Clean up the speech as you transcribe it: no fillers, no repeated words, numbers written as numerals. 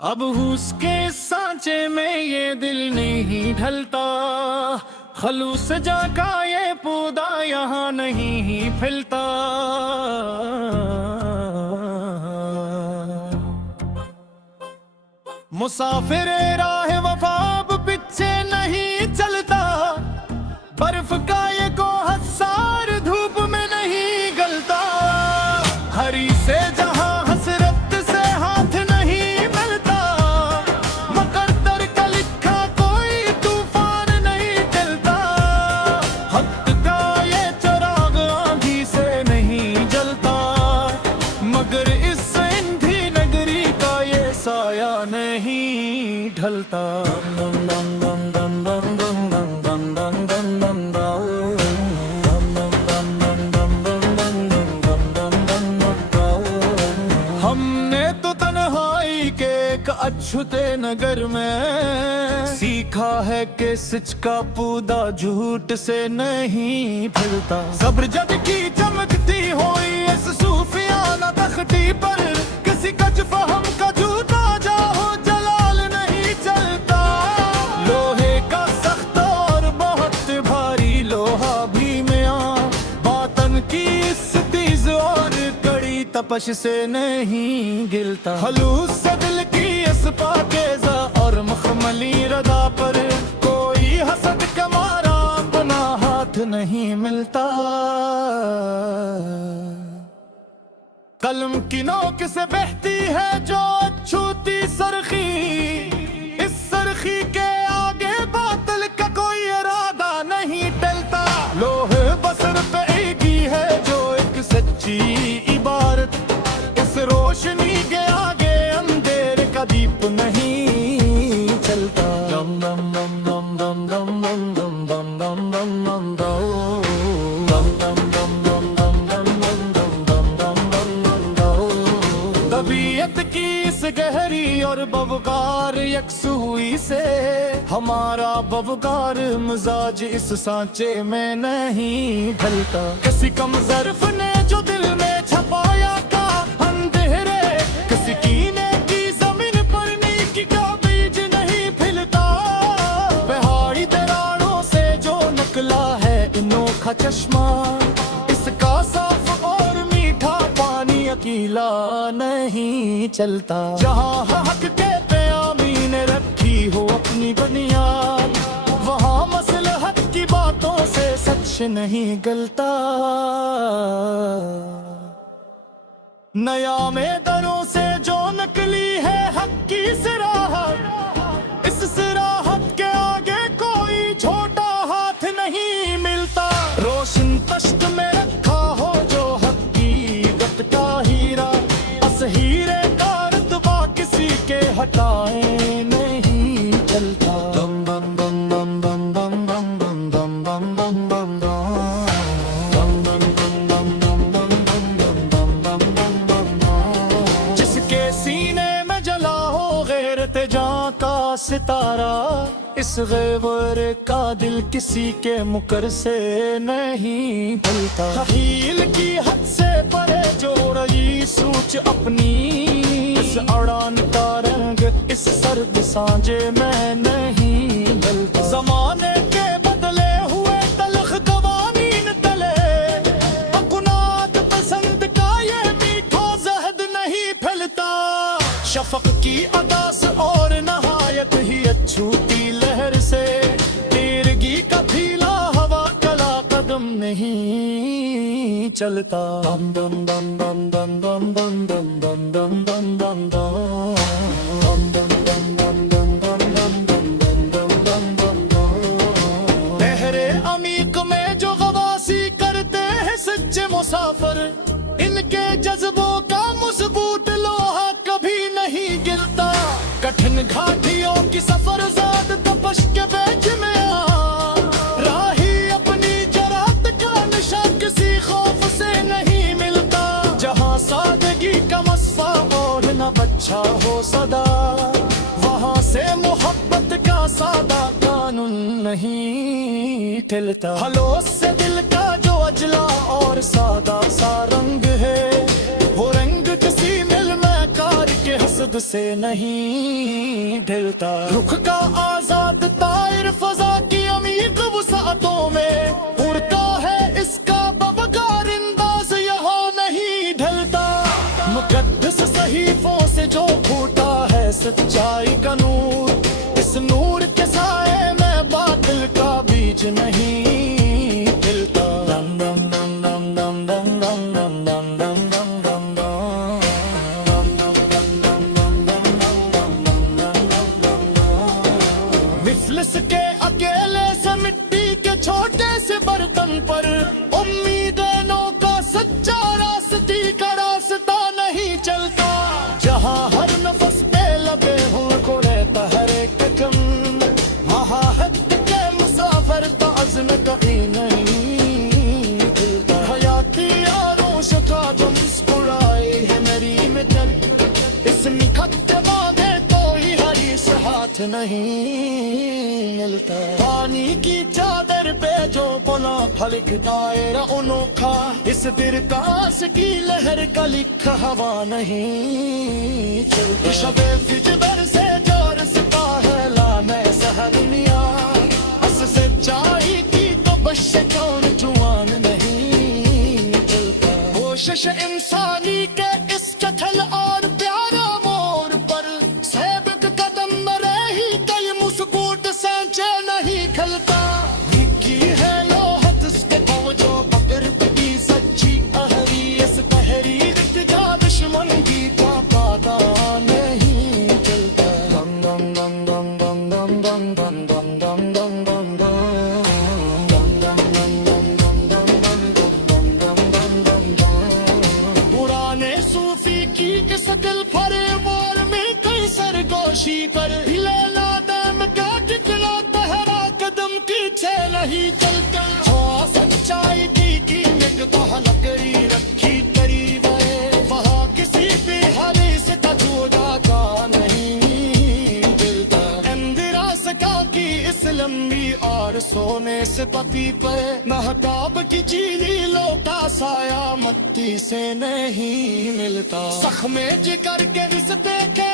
अब उसके सांचे में ये दिल नहीं ढलता, खलूस जाका ये पौधा यहाँ नहीं फैलता। मुसाफिर राह वफा अब पीछे नहीं चलता, बर्फ का ये कोहसार धूप में नहीं गलता। हरी से जहां हसरत से हाथ नहीं मिलता, मुकद्दर का लिखा कोई तूफान नहीं चलता। हक का ये चिराग आंधी से नहीं जलता, मगर इस इंधी नगरी का ये साया नहीं ढलता। हमने तो तन्हाई के एक अछूते नगर में सीखा है कि सच का पौधा झूठ से नहीं फैलता। सब्र जद की चमकती हुई इस सूफियाना तख्ती पर, किसी कज फहम का जूता जाहो जलाल नहीं चलता। लोहे का सख्त और बहुत भारी लोहा भी में बातन की इस तेज और कड़ी तपश से नहीं गिलता। खलूस से दिल की इस पाकीज़ा और मखमली रदा पर कोई हसद का मारा अपना हाथ नहीं मिलता। कलम की नोक से बहती है जो अछूती सरखी, इस सरखी के आगे बातिल का कोई इरादा नहीं टलता। लोहे बसर पे एगी है जो एक सच्ची इबारत, इस रोशनी के आगे अंधेरे का दीप नहीं चलता। दम दम दम दम दम दम दम दम दम दम दम दम दम। तबीयत की इस गहरी और बवकार यकसुई से हमारा बवकार मिजाज इस सांचे में नहीं ढलता। किसी कम ज़र्फ ने जो दिल में छपाया का अंधेरे, किसी कीने की जमीन पर नेकी का बीज नहीं फैलता। पहाड़ी दरारों से जो निकला है अनोखा चश्मा, इसका साफ और मीठा पानी अकेला नहीं चलता। जहाँ हक के प्यामी ने रखी हो अपनी बुनियाद, वहाँ मसलहत की बातों से सच नहीं गलता। नया में दरों से जो नकली है हक की सिराहत, इस सिराहत के आगे कोई छोटा हाथ नहीं मिलता। रोशन तश्त में रखा हो जो हकीकत का हीरा, अस हीरे का रुतबा किसी के हटाए नहीं चलता। दम दम दम दम दम दम दम दम दम दम दम दम का सितारा, इस गैवर का दिल किसी के मुकर से नहीं भूलता। हील की हद से परे जो रही सूच अपनी, इस अड़ान का रंग इस सर्द सांझे में नहीं मिलता। जमाने के बदले हुए तलख कवानीन तले, अकुनात पसंद का ये मीठा जहद नहीं फैलता। शफक की अदास और नहायत ही अछूती लहर से, तीरगी का फीला हवा कला कदम नहीं चलता। दम दम दम दम दम दम दम दम दम दम दम दम। लहरे अमीक में जो गवासी करते हैं सच्चे मुसाफिर, इनके जज्बों का मजबूत लोहा कभी नहीं गिरता। कठिन घाटियों की सफर ज़ाद तपश के बेच में राही अपनी जरात का निशा किसी खौफ से नहीं मिलता। जहाँ सादगी का मस्फा और न बच्चा हो सदा, वहाँ से मोहब्बत का सादा कानून नहीं ठिलता। हलोस से दिल का जो अजला और सादा सा रंग है, वो रंग किसी मिल में कार के हंस हसद से नहीं ढलता। रुख का आजाद तायर फजा की अमीर वसातों में उड़ता है इसका बबकार अंदाज यहाँ नहीं ढलता। मुकद्दस सहीफों से जो फूटा है सच्चाई का नूर, इस नूर के साए में बातिल का बीज नहीं खिलता। दम दम दम दम दम दम दम दम दम दम दम दम। मिफलिस के अकेले से मिट्टी के छोटे से बर्तन पर उम्मीदों का सच्चा रास्ती का रास्ता नहीं चलता। जहाँ हर नफस पे लगे को रहता हर एक कदम, वहाँ हद के मुसाफिर ताज़म कहीं नहीं खिलता। हयाती आरोश का जो मुस्कुराए है मेरी में चल, इस निखत बाधे तो ही हरी से हाथ नहीं मिलता। पानी की चादर पे जो बोला फलक दायरा अनोखा, इस बिरकास की लहर का लिखा हवा नहीं चलता। शबे फिजर से जोर सका है लाने सहनिया, हस से चाही की तो बश कौन जुआन नहीं चलता। कोशिश इंसानी के इस चथल और प्यारा मोर पर सेबक कदम मरे ही कई मुस्कुट सांचे नहीं खलता। निकी है लोहत उसके पहुंचो पकड़ की सच्ची अहरी, इस तहरीर का दुश्मन की का पता नहीं चलता। दम दम दम दम दम दम दम दम दम दम दम दम। पुराने सूफी की सकल फरे मोर में कई सरगोशी पर हिले ना दम का टिकला तहरा कदम पीछे नहीं चलता। हाँ सच्चाई की मिट तो लकड़ी रखी करीब है, वहाँ किसी भी हरी से तजुदा का नहीं दिलता। अंदिरा सका की इस लंबी और सोने से पपी पर महताब की चीनी लोटा साया मत्ती से नहीं मिलता। सख्मे जिगर के रिश्ते के